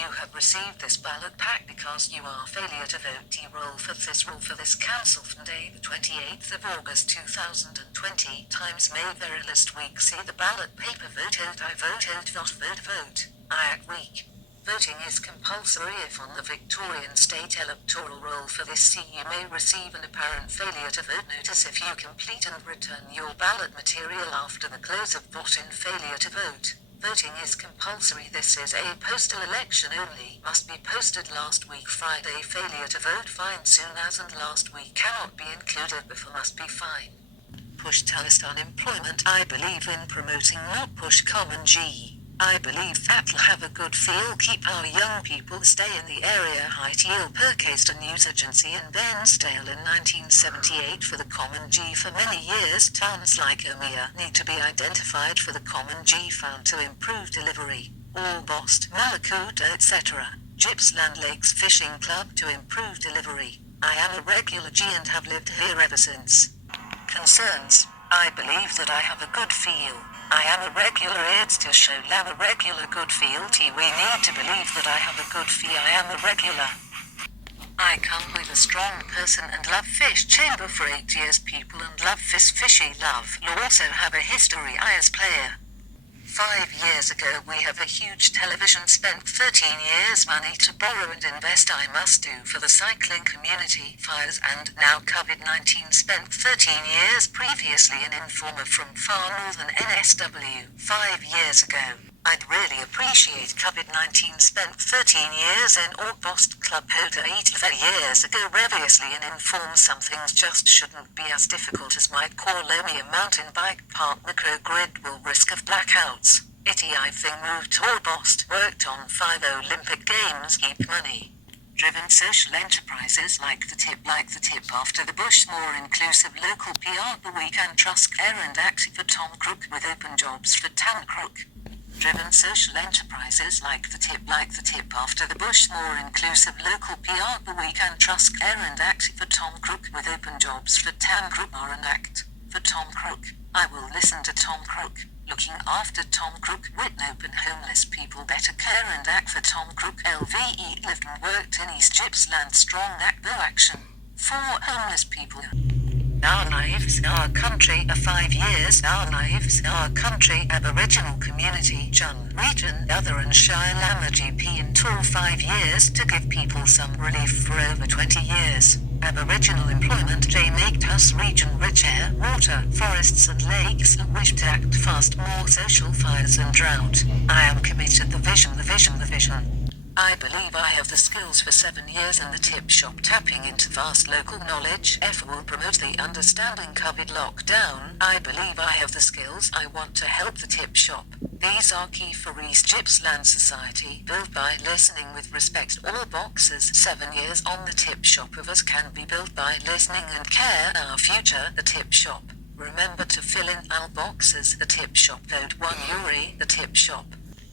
You have received this ballot pack because you are failure to vote. Roll for this council from day the 28th of August 2020 times May very last week. See the ballot paper. Vote I vote not vote I at week. Voting is compulsory if on the Victorian State electoral roll for this see you may receive an apparent failure to vote notice if you complete and return your ballot material after the close of voting. Failure to vote. Voting is compulsory. This is a postal election only. Must be posted last week Friday. Failure to vote fine soon as and last week cannot be included before must be fine. Push test unemployment. I believe in promoting not push common G. I believe that'll have a good feel. Keep our young people stay in the area. Height Percaston News Agency in Bairnsdale in 1978 for the common G. For many years towns like Omea need to be identified for the common G found to improve delivery. Orbost, Malakoota etc. Gippsland Lakes Fishing Club to improve delivery. I am a regular G and have lived here ever since. Concerns. I believe that I have a good feel. I am a regular. It's to show love a regular good feel. We need to believe that I have a good feel. I am a regular. I come with a strong person and love fish chamber for 8 years people and love fishy love. Also have a history I as player. 5 years ago we have a huge television spent 13 years money to borrow and invest I must do for the cycling community fires and now COVID-19 spent 13 years previously an informer from far northern NSW 5 years ago. I'd really appreciate COVID-19 spent 13 years in Orbost Club Hoda 8 years ago previously and inform some things just shouldn't be as difficult as might call me a mountain bike park microgrid will risk of blackouts. I thing moved to Orbost, worked on 5 Olympic Games, keep money. Driven social enterprises like the tip after the Bush more inclusive local PR the weekend trust care and active for Tom Crook with open jobs for Tam Crook. Driven social enterprises like the tip after the Bush more inclusive local PR the weekend trust care and active for Tom Crook with open jobs for Tam Crook or an act for Tom Crook. I will listen to Tom Crook. Looking after Tom Crook, written open homeless people better care and act for Tom Crook. LVE lived and worked in East Gippsland strong act no action for homeless people. Our lives, our country, 5 years, our lives, our country, Aboriginal community, Jun, region, other and Shire Lama GP in tour 5 years to give people some relief for over 20 years. Aboriginal employment J make us region rich air, water, forests and lakes and wish to act fast more social fires and drought. I am committed the vision. I believe I have the skills for 7 years in the tip shop tapping into vast local knowledge. F will promote the understanding COVID lockdown. I believe I have the skills. I want to help the tip shop. These are key for East Gippsland society, built by listening with respect. All boxes 7 years on the tip shop of us can be built by listening and care. Our future, the tip shop. Remember to fill in all boxes. The tip shop. Vote 1 Yuri, the tip shop.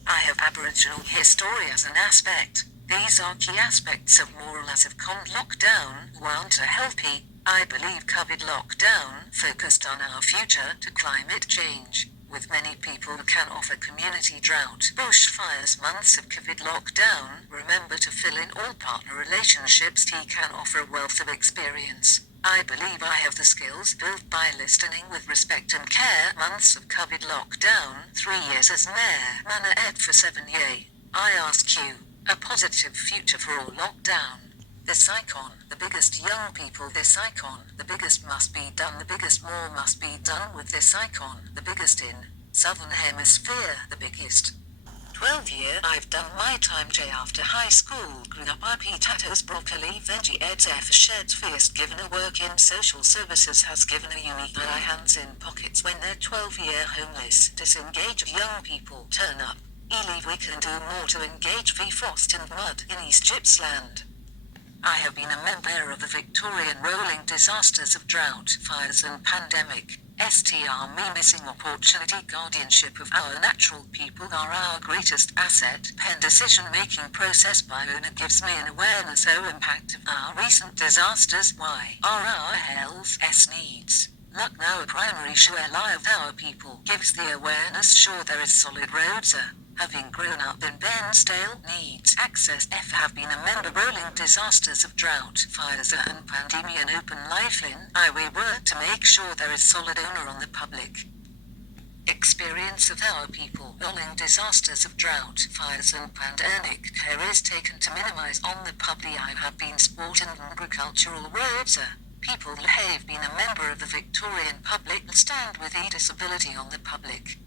I have Aboriginal history as an aspect. These are key aspects of moral as of lockdown. Want to healthy. I believe COVID lockdown focused on our future to climate change. With many people can offer community drought, bushfires, months of COVID lockdown. Remember to fill in all partner relationships. He can offer a wealth of experience. I believe I have the skills built by listening with respect and care. Months of COVID lockdown, 3 years as mayor, Mana Ed for 7 years. I ask you, a positive future for all lockdown. This icon, the biggest young people, this icon, the biggest must be done, the biggest more must be done with this icon, the biggest in Southern Hemisphere, the biggest. 12 year, I've done my time J after high school, grew up IP tattoos, broccoli, veggie eds F sheds feast, given a work in social services has given a unique eye hands in pockets when they're 12 year homeless, disengaged young people turn up. Leave we can do more to engage v frost and mud in East Gippsland. I have been a member of the Victorian Rolling Disasters of Drought, Fires and Pandemic. STR me missing opportunity guardianship of our natural people are our greatest asset. Pen decision making process by owner gives me an awareness of impact of our recent disasters. Why are our health needs? Luck now a primary issue live our people gives the awareness sure there is solid roads Having grown up in Bairnsdale, needs access. F have been a member rolling disasters of drought, fires and pandemic and open lifeline. I we work to make sure there is solid owner on the public. Experience of our people rolling disasters of drought, fires and pandemic care is taken to minimize on the public. I have been sport and agricultural roads. People have been a member of the Victorian public stand with a disability on the public.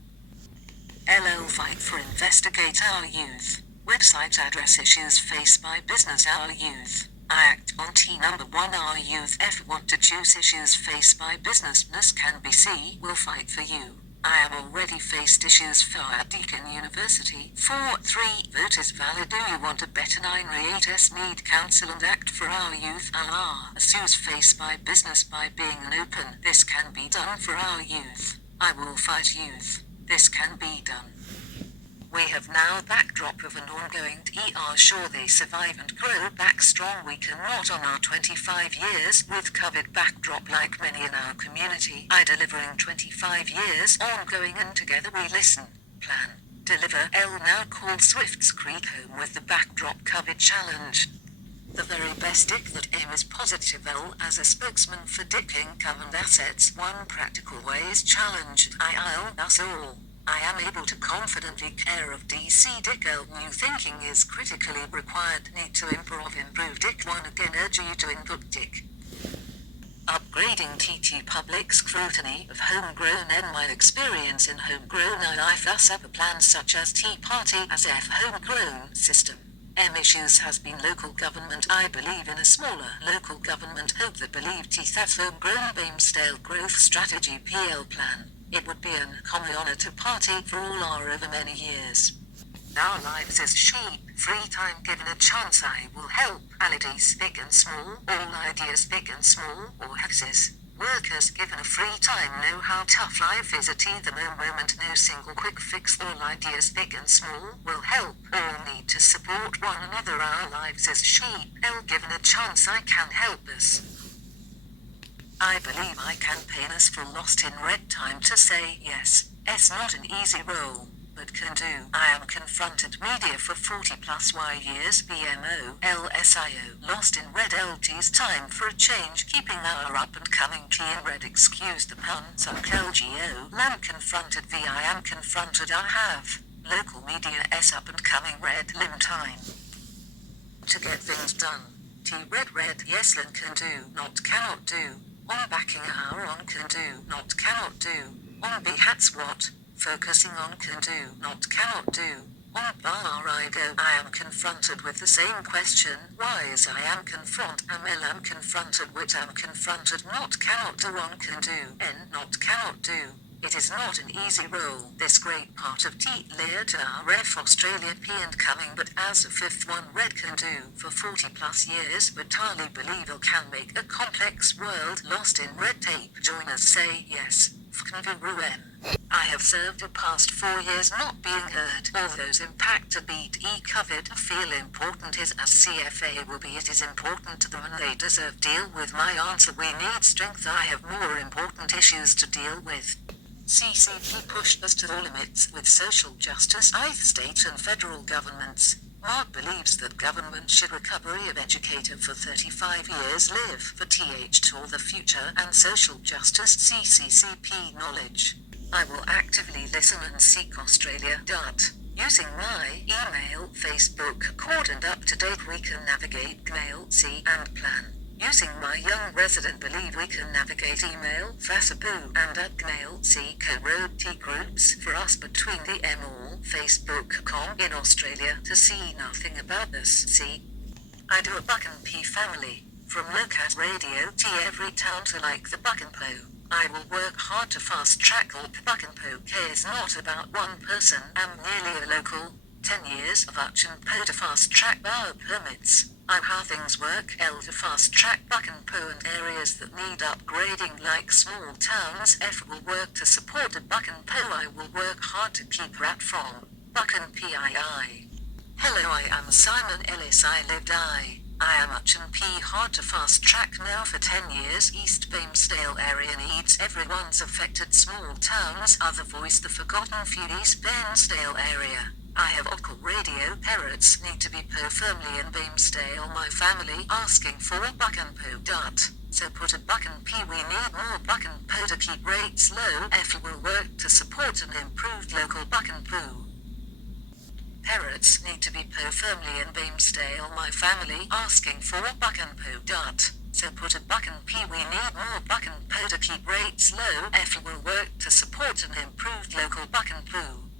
LO fight for investigate our youth. Website address issues faced by business our youth. I act on T number 1 our youth F want to choose issues faced by business can be C will fight for you. I have already faced issues for at Deakin University. 4-3 vote is valid. Do you want a better 9-8s need council and act for our youth? Issues faced by business by being an open. This can be done for our youth. I will fight youth. This can be done. We have now backdrop of an ongoing sure they survive and grow back strong. We cannot on our 25 years with covered backdrop like many in our community. I delivering 25 years ongoing and together we listen, plan, deliver. L now called Swift's Creek home with the backdrop covered challenge. The very best Dick that aim is positive. L as a spokesman for Dick income and assets. One practical way is challenge. I'll us all. I am able to confidently care of DC Dick L. New thinking is critically required. Need to improve Dick. One again urge you to input Dick. Upgrading TT public scrutiny of homegrown and my experience in homegrown life thus other plans such as Tea Party as F homegrown system. M issues has been local government. I believe in a smaller local government. Hope that believe TTF homegrown Bairnsdale growth strategy PL plan. It would be an common honor to party for all our over many years. Our lives as sheep, free time given a chance I will help. Holidays big and small, all ideas big and small, or houses. Workers given a free time know how tough life is at either moment. No single quick fix. All ideas big and small will help. All need to support one another. Our lives as sheep, L given a chance I can help us. I believe I campaign us for lost in red time to say yes. S not an easy role, but can do. I am confronted media for 40 plus Y years. BMO, LSIO, lost in red LT's time for a change. Keeping our up and coming clean red. Excuse the pun. Suck LGO. Lam confronted V. I am confronted. I have local media S up and coming red lim time to get things done. T red yes Lin can do not cannot do. On backing our on can do not cannot do. On B hats what? Focusing on can do not cannot do. On bar I go. I am confronted with the same question. Why is I am confront am confronted with am confronted not cannot do on can do N not cannot do. It is not an easy role. This great part of T layer to our ref Australia P and coming but as a fifth one red can do for 40 plus years but entirely believe it can make a complex world lost in red tape. Join us say yes. I have served the past 4 years not being heard. All those impacted beat covered feel important is as CFA will be. It is important to them and they deserve deal with my answer. We need strength. I have more important issues to deal with. CCP pushed us to the limits with social justice. Either state and federal governments. Mark believes that government should recovery of educator for 35 years live for TH till the future and social justice CCCP knowledge. I will actively listen and seek Australia. Using my email, Facebook, cord and up to date we can navigate mail, see and plan. Using my young resident believe we can navigate email, Facebook and mail, see co-road T groups for us between the M all, Facebook.com in Australia to see nothing about this, see. I do a Buck and P family, from Locust Radio to every town to like the Buck and Po. I will work hard to fast track all the Buck and Po is not about one person, I'm nearly a local, 10 years of action Po to fast track our permits. I'm how things work. L to fast track Buck and Po and areas that need upgrading like small towns. F will work to support the Buck and Po. I will work hard to keep rat from Buck and PII. Hello, I am Simon Ellis. I lived I am H and P hard to fast track now for 10 years. East Bairnsdale area needs everyone's affected small towns. Other voice the forgotten few East Bairnsdale area. I have local radio. Parrots need to be po firmly in Beamsdale. My family asking for a buck and poo dot. So put a buck and pee. We need more buck and po to keep rates low. If you will work to support an improved local buck and poo. Parrots need to be po firmly in Beamsdale. My family asking for a buck and poo dot. So put a buck and pee. We need more buck and po to keep rates low. If you will work to support an improved local buck and poo.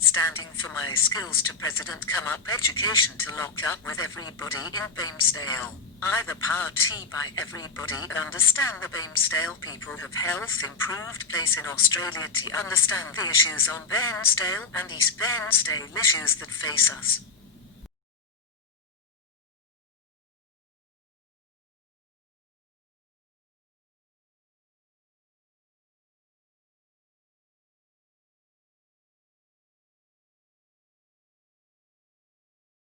Standing for my skills to President come up education to lock up with everybody in Beamsdale. I the party by everybody understand the Beamsdale people have health improved place in Australia to understand the issues on Bairnsdale and East Bairnsdale issues that face us.